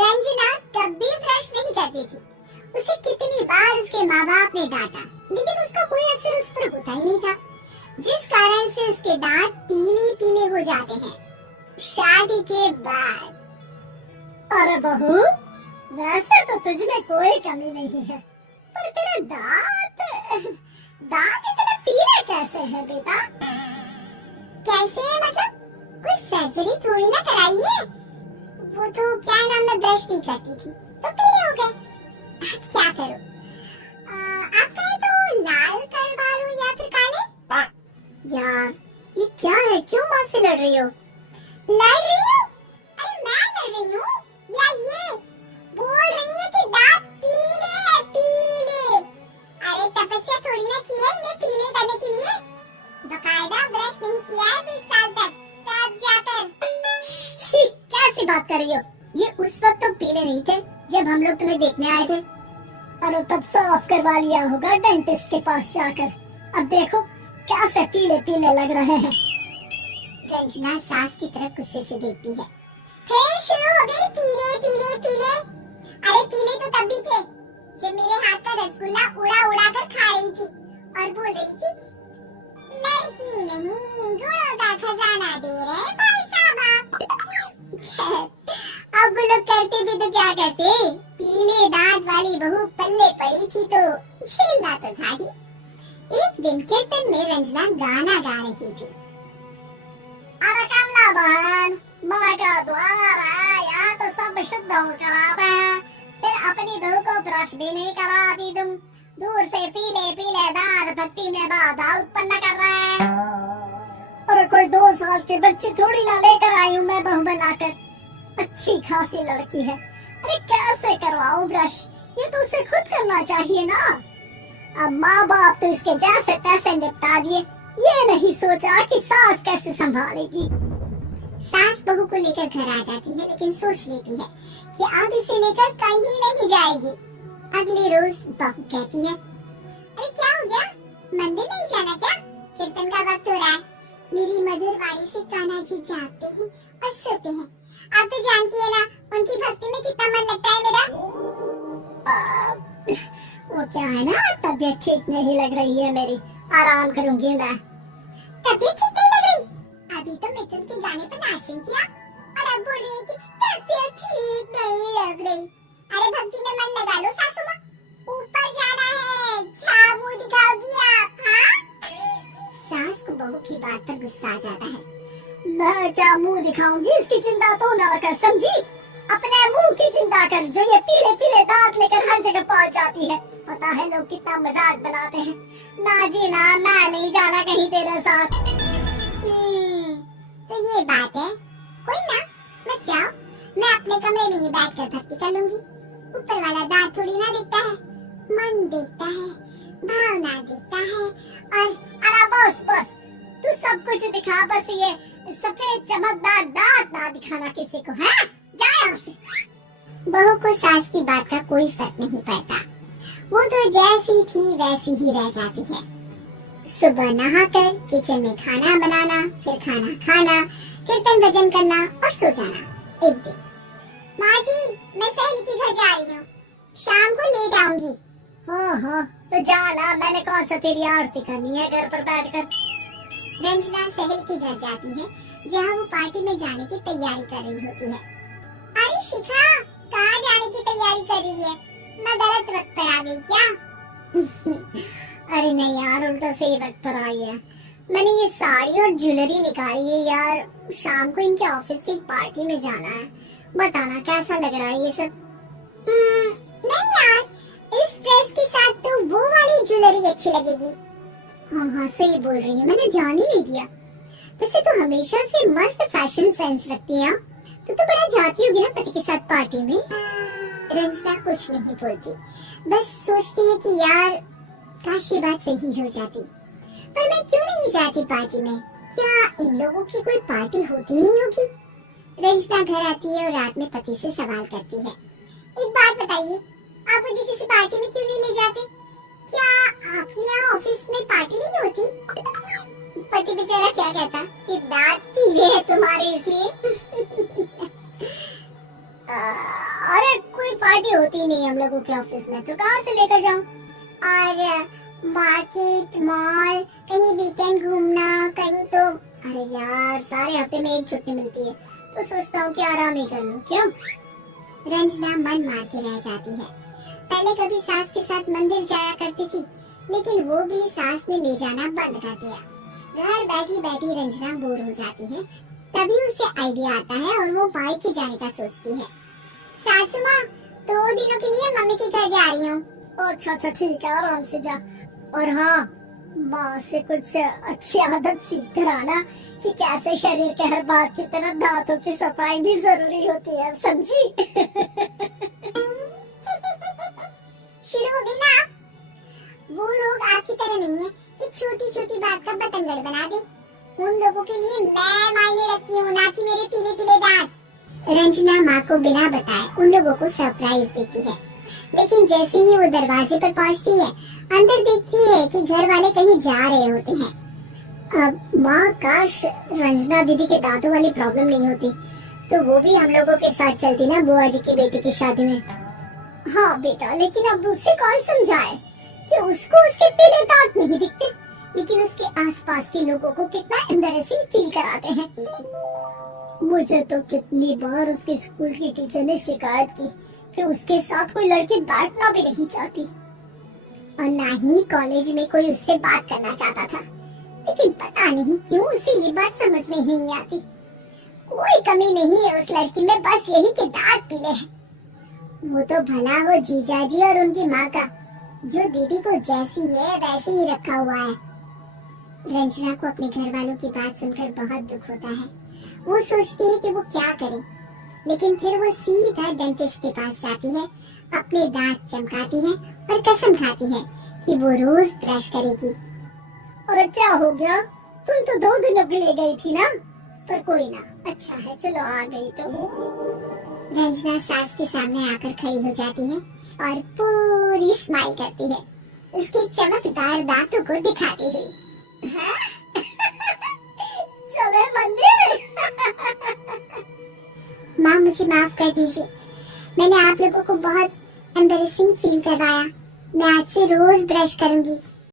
रंजना कभी ब्रश नहीं करती थी। उसे कितनी बार उसके माँ बाप ने डांटा, लेकिन उसका कोई असर उस पर होता ही नहीं था, जिस कारण से उसके दांत पीले पीले हो जाते हैं। शादी के बाद। अरे बहू, वैसे तो तुझ में कोई कमी नहीं है, पर तेरा दांत इतने पीले कैसे है बेटा? कैसे है मतलब? कोई सर्जरी थोड़ी ना कराई है। वो तो क्या नाम, मैं ब्रश नहीं करती थी तो पीले हो गए। क्या करूं? आप कहे तो लाल करवा लूं या फिर काले? यार ये क्या है, क्यों माँ से लड़ रही हो? लड़ रही हूँ? अरे मैं लड़ रही हूँ या ये बोल रही है कि दांत पीले हैं, पीले। अरे तपस्या थोड़ी ना की है इन्हें पीले करने के लिए। बकायदा ब्रश नहीं किया है 20 साल तक, तब जाकर। छी, कैसी बात कर रही हो? ये उस वक्त तो पीले नहीं थे जब हम लोग तुम्हें देखने आए थे। अरे तब साफ करवा लिया होगा डेंटिस्ट के पास जाकर। अब देखो कैसे पीले पीले लग रहे हैं। रंजना सास की तरफ गुस्से से देखती है। फिर शुरू हो गई पीले पीले पीले। अरे पीले तो तब भी थे जब मेरे हाथ का रसगुल्ला उड़ा उड़ा कर खा रही थी और बोल रही थी, लड़की नहीं गुणों का खजाना दे रहे भाई साहब। अब वो लोग करते भी तो क्या करते, पीले दांत वाली बहू पल्ले पड़ी थी तो झेलना तो था ही। एक दिन कीर्तन में रंजना गाना गा रही थी। अरे कमला बहन, माँ का द्वार है, यहाँ तो सब शुद्ध होकर आते हैं, फिर अपनी बहू को ब्रश भी नहीं कराती तुम। दूर से पीले पीले दांत भक्ति में बाधा उत्पन्न कर रहे हैं। अरे कोई 2 साल के बच्चे थोड़ी ना लेकर आई हूँ मैं बहू बनाकर। अच्छी खासी लड़की है, अरे कैसे करवाऊं ब्रश? ये तो उसे खुद करना चाहिए ना। अब माँ बाप तो इसके जैसे तैसे निपटा दिए, ये नहीं सोचा कि सास कैसे संभालेगी। सास बहू को लेकर घर आ जाती है, लेकिन सोच लेती है कि अब इसे लेकर कहीं नहीं जाएगी। अगले रोज बहू कहती है, अरे क्या हो गया, मंदिर नहीं जाना क्या? कीर्तन का वक्त हो रहा है। मेरी मधुर वाणी से कान्हा जी जागते हैं और सोते हैं। आप तो जानती है ना उनकी भक्ति में कितना मन लगता है मेरा। वो क्या है ना, तबीयत ठीक नहीं लग रही है मेरी, आराम करूंगी मैं। तबीयत ठीक नहीं लग रही? अभी तो मिथुन के गाने पर नाच रही थी आप, और अब बोल रही है कि तबीयत ठीक नहीं लग रही। अरे भक्ति में मन लगा लो सासू माँ, ऊपर जाना है, क्या मुंह दिखाओगी आप? हाँ? सास को बहू की बात पर गुस्सा आ जाता है। मैं क्या मुंह दिखाऊंगी, इसकी चिंता तो ना कर, समझी? अपने मुंह की चिंता कर, जो ये पीले पीले दांत लेकर हर जगह पहुंच जाती है। पता है लोग कितना मजाक बनाते हैं। ना जी ना, मैं नहीं जाना कहीं तेरे साथ। तो ये बात है, कोई ना, मत जाओ, मैं अपने कमरे में ही बैठकर भक्ति कर लूंगी। ऊपर वाला दांत थोड़ी ना देखता है, मन देखता है, भावना देखता है। और अरे बस बस, तू सब कुछ दिखा, बस ये सफेद चमकदार दांत ना दिखाना किसी को, है? जा यहाँ से। बहू को सास की बात का कोई फर्क नहीं पड़ता, वो तो जैसी थी वैसी ही रह जाती है। सुबह नहाकर किचन में खाना बनाना, फिर खाना खाना, कीर्तन भजन करना और सो जाना। एक दिन, माँ जी मैं सहेली के घर जा रही हूँ, शाम को लेट आऊंगी। हाँ, तो जाना, मैंने कौन सा तेरी आरती करनी है घर पर बैठकर। रंजना सहेली के घर जाती है, जहाँ वो पार्टी में जाने की तैयारी कर रही होती है। अरे शिखा, कहाँ जाने की तैयारी कर रही है? मैं गलत वक्त पर आ गई क्या? अरे नहीं यार, उल्टा सही वक्त पर आई है। मैंने ये साड़ी और ज्वेलरी निकाली है यार, शाम को इनके ऑफिस की एक पार्टी में जाना है। बताना कैसा लग रहा है ये सब? नहीं यार, इस ड्रेस के साथ तो वो वाली ज्वेलरी अच्छी लगेगी। हाँ, सही बोल रही है, मैंने ध्यान ही नहीं दिया। वैसे तो हमेशा से मस्त फैशन सेंस रखती है, तो बड़ा जाती होगी ना पति के साथ पार्टी में। रंजना कुछ नहीं बोलती, बस सोचती है कि यार काश ये बात सही हो जाती, पर मैं क्यों नहीं जाती पार्टी में? क्या इन लोगों की कोई पार्टी होती नहीं होगी? रंजना घर आती है और रात में पति से सवाल करती है, एक बात बताइए, आप मुझे किसी पार्टी में क्यों नहीं ले जाते? क्या आपके यहाँ ऑफिस में पार्टी नहीं होती? पति बेचारा क्या कहता कि दांत पीले हैं तुम्हारे इसलिए। पार्टी होती नहीं हम लोगों के ऑफिस में, तो कहाँ से लेकर जाऊं? और मार्केट, मॉल, कहीं वीकेंड घूमना, कहीं तो अरे यार, सारे हफ्ते में एक छुट्टी मिलती है, तो सोचता हूँ कि आराम ही कर लूं। क्यों? रंजना मन मार के रह जाती है। पहले कभी सास के साथ मंदिर जाया करती थी, लेकिन वो भी सास ने ले जाना बंद कर दिया। घर बैठी बैठी रंजना बोर हो जाती है। तभी उसे आइडिया आता है और वो मायके जाने का सोचती है। सासू माँ, 2 दिनों के लिए मम्मी के घर जा रही हूँ। अच्छा अच्छा ठीक है, आराम से जा। और हाँ, माँ से कुछ अच्छी आदत सीख कर आना कि कैसे शरीर के हर बात की तरह दांतों की सफाई भी जरूरी होती है, समझी? शुरू हो गई ना आप? वो लोग आपकी तरह नहीं है कि छोटी छोटी बात का बतंगड़ बना दे। उन लोगों के लिए मैं मायने रखती हूँ, ना कि मेरे पीले पीले दांत। रंजना माँ को बिना बताए उन लोगों को सरप्राइज देती है, लेकिन जैसे ही वो दरवाजे पर पहुँचती है, अंदर देखती है कि घर वाले कहीं जा रहे होते हैं। अब माँ, काश रंजना दीदी के दांतों वाली प्रॉब्लम नहीं होती, तो वो भी हम लोगों के साथ चलती ना बुआ जी की बेटी की शादी में। हाँ बेटा, लेकिन अब उसे कौन समझाए कि उसको उसके पीले दांत नहीं दिखते, लेकिन उसके आसपास के लोगों को कितना एम्बैरेसिंग फील कराते हैं। मुझे तो कितनी बार उसके स्कूल की टीचर ने शिकायत की कि उसके साथ कोई लड़की बैठना भी नहीं चाहती, और ना ही कॉलेज में कोई उससे बात करना चाहता था। लेकिन पता नहीं क्यों उसे ये बात समझ में नहीं आती। कोई कमी नहीं है उस लड़की में, बस यही कि दांत पीले हैं। वो तो भला हो जीजाजी और उनकी माँ का, जो दीदी को जैसी है वैसे ही रखा हुआ है। रंजना को अपने घर वालों की बात सुनकर बहुत दुख होता है। वो सोचती है कि वो क्या करे, लेकिन फिर वो सीधा डेंटिस्ट के पास जाती है, अपने दांत चमकाती है और कसम खाती है कि वो रोज ब्रश करेगी। और क्या हो गया? तुम तो 2 दिनों के लिए गई थी ना, पर कोई ना, अच्छा है, चलो आ गई तो। रंजना सास के सामने आकर खड़ी हो जाती है और पूरी स्माइल करती है, उसके चमकदार दांतों को दिखाती हुई। चले मंदिर। माँ, मुझे माफ कर दीजिए, मैंने आप लोगों को बहुत एम्बैरेसिंग फील करवाया। मैं आज से रोज ब्रश करूंगी।